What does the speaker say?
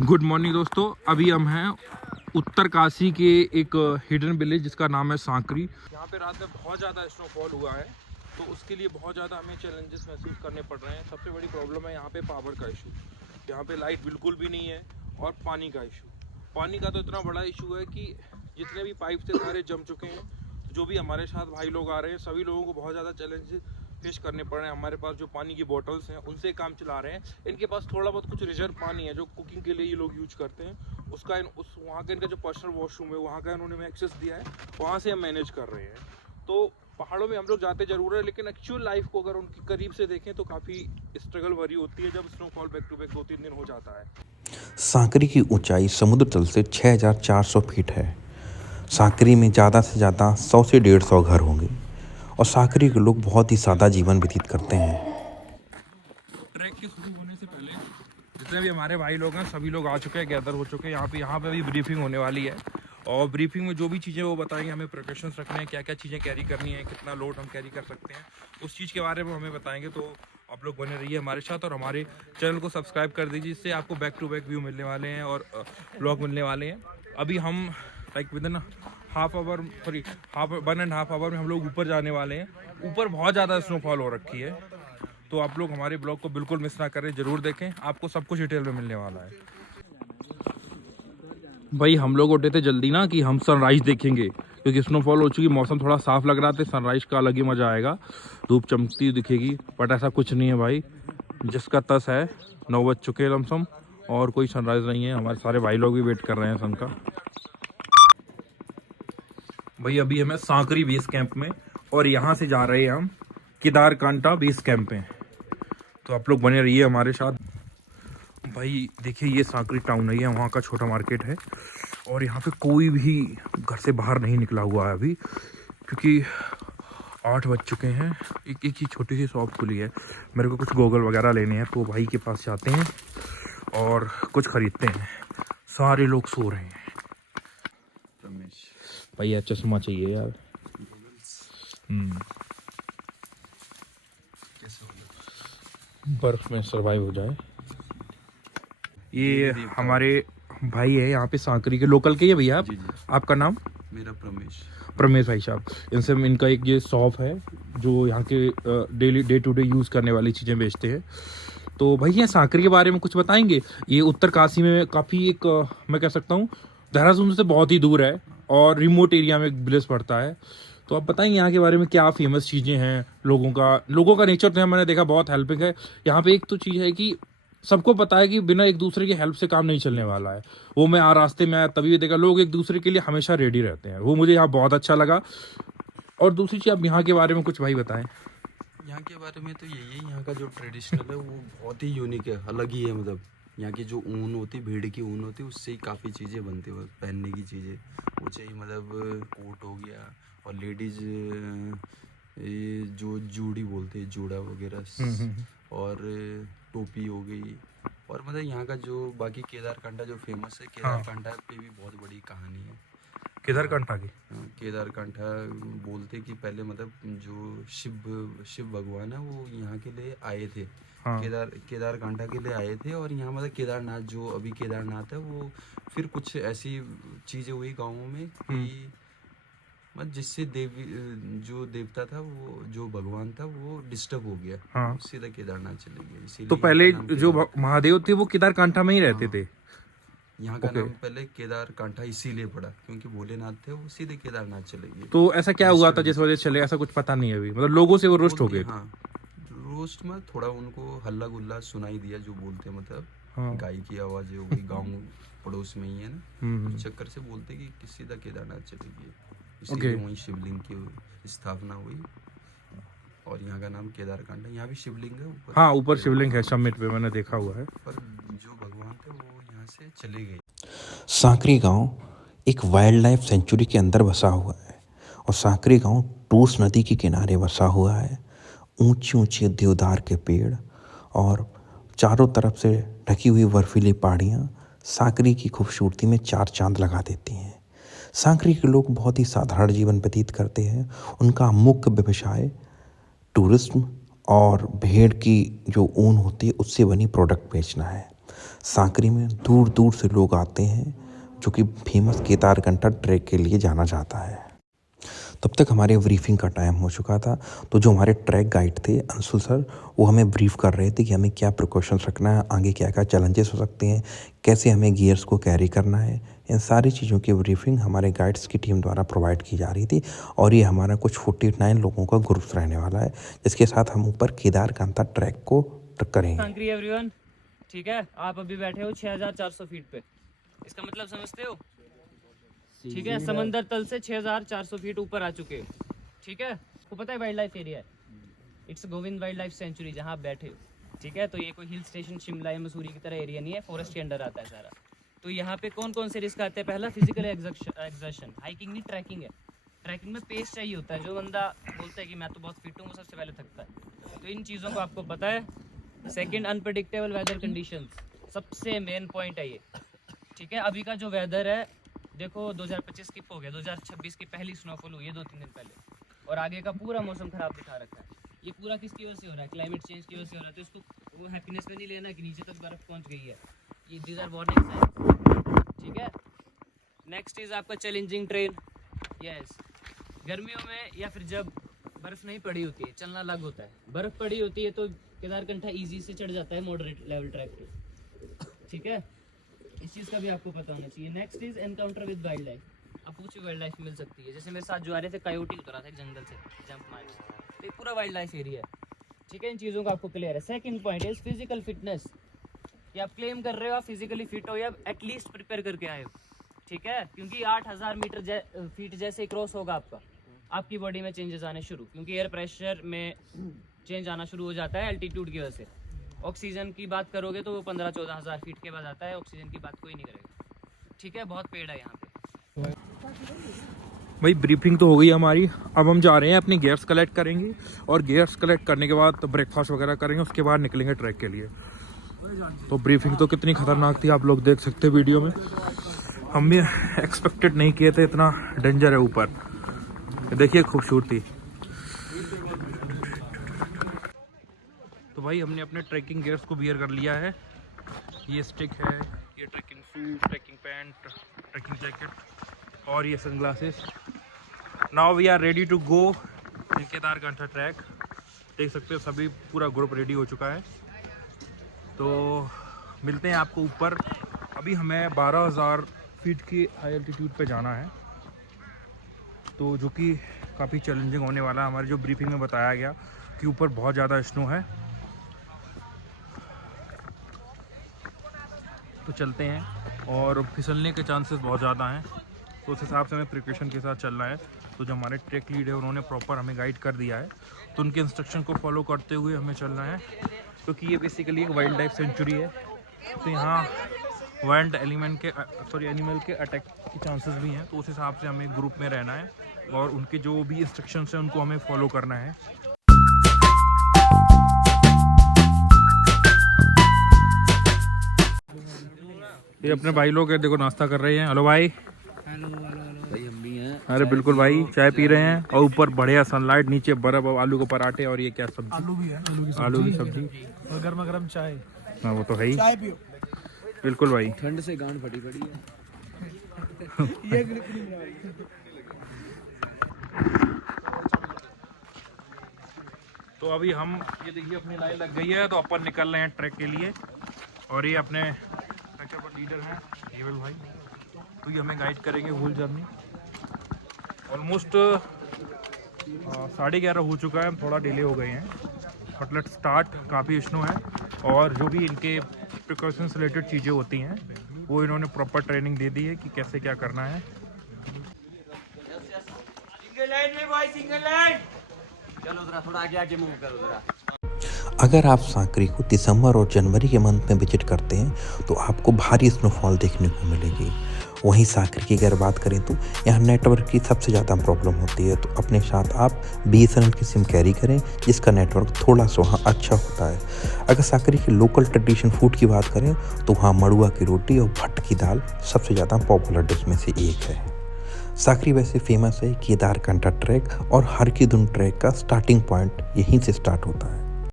Good morning दोस्तों। अभी हम हैं उत्तरकाशी के एक हिडन विलेज जिसका नाम है सांकरी। यहाँ पे रात में बहुत ज़्यादा स्नोफॉल हुआ है, तो उसके लिए बहुत ज़्यादा हमें चैलेंजेस महसूस करने पड़ रहे हैं। सबसे बड़ी प्रॉब्लम है यहाँ पे पावर का इशू। यहाँ पे लाइट बिल्कुल भी नहीं है, और पानी का इशू। पानी का तो इतना बड़ा इशू है कि जितने भी पाइप थे सारे जम चुके हैं। जो भी हमारे साथ भाई लोग आ रहे हैं, सभी लोगों को बहुत ज़्यादा चैलेंजेस फेस करने पड़ रहे हैं। हमारे पास जो पानी की बोतल्स हैं उनसे काम चला रहे हैं। इनके पास थोड़ा बहुत कुछ रिजर्व पानी है जो कुकिंग के लिए ये लोग यूज करते हैं। वहाँ का इनका जो पर्सनल वॉशरूम है वहाँ का इन्होंने एक्सेस दिया है, वहाँ से हम मैनेज कर रहे हैं। तो पहाड़ों में हम लोग जाते जरूर है, लेकिन एक्चुअल लाइफ को अगर उनकी करीब से देखें तो काफ़ी स्ट्रगल भरी होती है जब स्नोफॉल बैक टू बैक 2-3 दिन हो जाता है। सांकरी की ऊंचाई समुद्र तल से 6,400 फीट है। सांकरी में ज़्यादा से ज़्यादा 100 से 150 घर होंगे और सांकरी के लोग बहुत ही सादा जीवन व्यतीत करते हैं। ट्रैक के शुरू होने से पहले जितने भी हमारे भाई लोग हैं सभी लोग आ चुके हैं, गैदर हो चुके हैं यहाँ पे अभी ब्रीफिंग होने वाली है। और ब्रीफिंग में जो भी चीज़ें वो बताएंगे, हमें प्रिकॉशंस रखने हैं, क्या क्या चीज़ें कैरी करनी है, कितना लोड हम कैरी कर सकते हैं, उस चीज़ के बारे में हमें बताएंगे। तो आप लोग बने रहिए हमारे साथ और हमारे चैनल को सब्सक्राइब कर दीजिए, जिससे आपको बैक टू बैक व्यू मिलने वाले हैं और ब्लॉग मिलने वाले हैं। अभी हम like within half 1.5 hour में हम लोग ऊपर जाने वाले हैं। ऊपर बहुत ज़्यादा स्नोफॉल हो रखी है, तो आप लोग हमारे ब्लॉग को बिल्कुल मिस ना करें, ज़रूर देखें, आपको सब कुछ डिटेल में मिलने वाला है। भाई हम लोग उठे थे जल्दी ना कि हम सनराइज़ देखेंगे, क्योंकि स्नोफॉल हो चुकी, मौसम थोड़ा साफ लग रहा था, सनराइज़ का अलग ही मज़ा आएगा, धूप चमकती दिखेगी। बट ऐसा कुछ नहीं है भाई, जिसका तस है 9 बज चुके हैं लमसम और कोई सनराइज़ नहीं है। हमारे सारे भाई लोग भी वेट कर रहे हैं सन का। भाई अभी हमें सांकरी बेस कैंप में और यहाँ से जा रहे हैं हम केदारकांठा बेस कैंप में, तो आप लोग बने रहिए हमारे साथ। भाई देखिए ये सांकरी टाउन है, ये वहाँ का छोटा मार्केट है और यहाँ पे कोई भी घर से बाहर नहीं निकला हुआ है अभी, क्योंकि 8 बज चुके हैं। एक ही छोटी सी शॉप खुली है। मेरे को कुछ गोगल वगैरह लेने हैं, तो भाई के पास जाते हैं और कुछ ख़रीदते हैं। सारे लोग सो रहे हैं। भाई यार चश्मा चाहिए यार। बर्फ में सरवाइव हो जाए। ये हमारे भाई है यहाँ पे सांकरी के लोकल के। ये भैया आपका नाम? मेरा प्रमेश भाई साहब। इनसे इनका एक ये शॉप है जो यहाँ के daily day to day use करने वाली चीज़ें बेचते हैं। तो भैया सांकरी के बारे में कुछ बताएंगे? ये उत्तरकाशी में काफ़ी एक मैं कह सकता हूँ देहरादून से बहुत ही दूर है और रिमोट एरिया में एक विलेज पड़ता है। तो आप बताएंगे यहाँ के बारे में क्या फेमस चीज़ें हैं? लोगों का नेचर तो है, मैंने देखा बहुत हेल्पिंग है यहाँ पे। एक तो चीज़ है कि सबको पता है कि बिना एक दूसरे की हेल्प से काम नहीं चलने वाला है। वो मैं रास्ते में आया तभी भी देखा, लोग एक दूसरे के लिए हमेशा रेडी रहते हैं, वो मुझे यहाँ बहुत अच्छा लगा। और दूसरी चीज़ आप यहाँ के बारे में कुछ भाई बताएं। यहाँ के बारे में तो यही है, यहाँ का जो ट्रेडिशनल है वो बहुत ही यूनिक है, अलग ही है। मतलब यहाँ की जो ऊन होती है, भेड़ की ऊन होती है, उससे ही काफ़ी चीज़ें बनती है पहनने की चीज़ें। वो चाहिए मतलब कोट हो गया, और लेडीज़ जो जूड़ी बोलते हैं, जूड़ा वगैरह, और टोपी हो गई। और मतलब यहाँ का जो बाकी केदारकांठा जो फेमस है, केदारकांठा पे भी बहुत बड़ी कहानी है। केदारकांठा की? केदारकांठा बोलते कि पहले मतलब जो शिव भगवान है वो यहाँ के लिए आए थे। हाँ। केदारकांठा के लिए आए थे, और यहाँ मतलब केदारनाथ जो अभी केदारनाथ है वो फिर कुछ ऐसी चीज़ें हुई गाँवों में कि मतलब जिससे जो देवता था, वो जो भगवान था वो डिस्टर्ब हो गया। हाँ। सीधा केदारनाथ चले गए। इसीलिए तो पहले जो महादेव थे वो केदारकांठा में ही रहते थे। यहाँ का नाम पहले केदारकांठा इसीलिए पड़ा क्योंकि भोलेनाथ थे, वो सीधे केदारनाथ चले गए। तो ऐसा क्या हुआ था जिस वजह से चले? ऐसा कुछ पता नहीं है अभी, मतलब लोगों से वो रोस्ट हो गए। हाँ, रोस्ट में थोड़ा उनको हल्ला गुल्ला सुनाई दिया, जो बोलते मतलब गाय की आवाज़ हो गई, गाँव पड़ोस में ही है ना, उस चक्कर से बोलते कि सीधा केदारनाथ चले गए। इसलिए वहीं शिवलिंग की स्थापना हुई और यहाँ का नाम केदारकांठा। यहाँ भी शिवलिंग है ऊपर। हाँ, ऊपर शिवलिंग है समिट पे, मैंने देखा हुआ है। पर जो भगवान थे वो यहाँ से चले गए। सांकरी गांव एक वाइल्ड लाइफ सेंचुरी के अंदर बसा हुआ है और सांकरी गांव टूस नदी के किनारे बसा हुआ है। ऊंची ऊंची देवदार के पेड़ और चारों तरफ से ढकी हुई बर्फीली पहाड़ियाँ सांकरी की खूबसूरती में चार चांद लगा देती हैं। सांकरी के लोग बहुत ही साधारण जीवन व्यतीत करते हैं। उनका मुख्य व्यवसाय टूरिज्म और भेड़ की जो ऊन होती है उससे बनी प्रोडक्ट बेचना है। सांकरी में दूर दूर से लोग आते हैं, जो कि फेमस केदारकंठा ट्रैक के लिए जाना जाता है। तब तक हमारे ब्रीफिंग का टाइम हो चुका था, तो जो हमारे ट्रैक गाइड थे अंशुल सर, वो हमें ब्रीफ कर रहे थे कि हमें क्या प्रिकॉशंस रखना है, आगे क्या क्या चैलेंजेस हो सकते हैं, कैसे हमें गियर्स को कैरी करना है। इन सारी चीज़ों की ब्रीफिंग हमारे गाइड्स की टीम द्वारा प्रोवाइड की जा रही थी। और ये हमारा कुछ 49 लोगों का ग्रुप रहने वाला है, जिसके साथ हम ऊपर केदारकंठा ट्रैक को करेंगे। सांकरी एवरीवन, ठीक है, आप अभी बैठे हो 6400 फीट पे। इसका मतलब समझते हो? ठीक है, समंदर तल से 6400 फीट ऊपर आ चुके हो। ठीक है, आपको पता है वाइल्ड लाइफ एरिया है, it's Govind wild life sanctuary जहाँ आप बैठे हो। ठीक है, तो ये कोई हिल स्टेशन शिमला या मसूरी की तरह एरिया नहीं है, फॉरेस्ट के अंडर आता है सारा। तो यहाँ पे कौन कौन से रिस्क आते हैं? पहला फिजिकल एग्जर्शन, हाइकिंग नहीं ट्रैकिंग है। ट्रैकिंग में पेस चाहिए होता है, जो बंदा बोलता है कि मैं तो बहुत फिट हूँ, वो सबसे पहले थकता है। तो इन चीज़ों को आपको पता है। सेकंड, अनप्रेडिक्टेबल वेदर कंडीशंस, सबसे मेन पॉइंट है ये। ठीक है, अभी का जो वेदर है देखो, 2025 स्किप हो गया, 2026 की पहली स्नोफॉल हुई है 2-3 दिन पहले, और आगे का पूरा मौसम खराब दिखा रखा है। ये पूरा किसकी वजह से हो रहा है? क्लाइमेट चेंज की वजह से हो रहा है। तो इसको वो हैप्पीनेस में नहीं लेना कि नीचे तक बर्फ़ पहुंच गई है। ये दीज आर वार्निंग साइंस। ठीक है, नेक्स्ट इज़ आपका चैलेंजिंग ट्रेन। यस, गर्मियों में या फिर जब बर्फ़ नहीं पड़ी होती है, चलना अलग होता है। बर्फ़ पड़ी होती है तो केदारकंठा ईजी से चढ़ जाता है मॉडरेट लेवल ट्रैक पे। ठीक है, इस चीज़ का भी आपको पता होना चाहिए। Next is encounter with wild life. अब कुछ वाइल्ड लाइफ मिल सकती है, जैसे मेरे साथ जो आ रहे थे, कायोटी उतरा था एक जंगल से जंप मार के। ये पूरा वाइल्ड लाइफ एरिया है। ठीक है, इन चीज़ों का आपको क्लियर है। Second point is physical fitness, कि आप क्लेम कर रहे हो आप फिजिकली फिट हो या एटलीस्ट प्रिपेयर करके आए हो। ठीक है, क्योंकि 8000 मीटर फीट जैसे क्रॉस होगा आपकी बॉडी में चेंजेस आने शुरू, क्योंकि एयर प्रेशर में चेंज आना शुरू हो जाता है एल्टीट्यूड की वजह से। ऑक्सीजन की बात करोगे तो वो 15-14 हज़ार फीट के बाद आता है, ऑक्सीजन की बात कोई नहीं करेगा। ठीक है, बहुत पेड़ है यहाँ पे। भाई ब्रीफिंग तो हो गई हमारी, अब हम जा रहे हैं अपने गियर्स कलेक्ट करेंगे, और गियर्स कलेक्ट करने के बाद ब्रेकफास्ट वगैरह करेंगे, उसके बाद निकलेंगे ट्रैक के लिए। तो ब्रीफिंग तो कितनी ख़तरनाक थी आप लोग देख सकते हैं वीडियो में। हम भी एक्सपेक्टेड नहीं किए थे इतना डेंजर है ऊपर। देखिए खूबसूरती। तो भाई हमने अपने ट्रैकिंग गियर्स को वियर कर लिया है। ये स्टिक है, ये tracking suit, tracking pant, tracking jacket और ये sunglasses. Now we are ready to go in Kedarkantha track. देख सकते हो सभी पूरा ग्रुप रेडी हो चुका है। तो मिलते हैं आपको ऊपर। अभी हमें 12,000 फीट की हाई एल्टीट्यूड पे जाना है, तो जो कि काफ़ी चैलेंजिंग होने वाला है। हमारी जो ब्रीफिंग में बताया गया कि ऊपर बहुत ज़्यादा स्नो है। तो चलते हैं, और फिसलने के चांसेस बहुत ज़्यादा हैं, तो उस हिसाब से हमें प्रिकॉशन के साथ चलना है। तो जो हमारे ट्रैक लीड है उन्होंने प्रॉपर हमें गाइड कर दिया है, तो उनके इंस्ट्रक्शन को फॉलो करते हुए हमें चलना है, क्योंकि ये बेसिकली एक वाइल्ड लाइफ सेंचुरी है। तो यहाँ वाइल्ड एनिमल के अटैक के चांसेस भी हैं, तो उस हिसाब से हमें ग्रुप में रहना है, और उनके जो भी इंस्ट्रक्शंस हैं उनको हमें फॉलो करना है। ये अपने भाई लोग हैं, देखो नाश्ता कर रहे हैं। हेलो भाई। भाई हम भी हैं। अरे बिल्कुल भाई, चाय पी रहे हैं, और ऊपर बढ़िया सनलाइट, नीचे बर्फ, आलू के पराठे, और ये क्या सब्जी? आलू भी है, आलू की सब्जी, और गर्मा गर्म चाय। हाँ वो तो है ही। चाय पियो। बिल्कुल भाई। ठंड से गांड फटी पड़ी है। ये ग्रिप नहीं है। तो अभी हम ये देखिए अपनी लाइन लग गई है, तो अपन निकल रहे हैं ट्रैक के लिए। और ये अपने लीडर हैं केवल भाई, तो ये हमें गाइड करेंगे होल जर्नी। ऑलमोस्ट 11:30 हो चुका है, हम थोड़ा डिले हो गए हैं, बट लेट्स स्टार्ट। काफ़ी स्नो है, और जो भी इनके प्रिकॉशंस रिलेटेड चीज़ें होती हैं वो इन्होंने प्रॉपर ट्रेनिंग दे दी है कि कैसे क्या करना है। सिंगल लाइन में बॉय, सिंगल लाइन। चलो जरा थोड़ा आगे आगे मूव करो जरा। अगर आप सांकरी को दिसंबर और जनवरी के मंथ में विजिट करते हैं तो आपको भारी स्नोफॉल देखने को मिलेगी। वहीं सांकरी की अगर बात करें तो यहाँ नेटवर्क की सबसे ज़्यादा प्रॉब्लम होती है, तो अपने साथ आप BSNL की सिम कैरी करें, जिसका नेटवर्क थोड़ा सा वहाँ अच्छा होता है। अगर सांकरी के लोकल ट्रेडिशन फूड की बात करें तो वहाँ मड़ुआ की रोटी और भट्ट की दाल सबसे ज़्यादा पॉपुलर डिश में से एक है। सांकरी वैसे फेमस है केदारकंठा ट्रैक, और हरकीदुन ट्रैक का स्टार्टिंग पॉइंट यहीं से स्टार्ट होता है।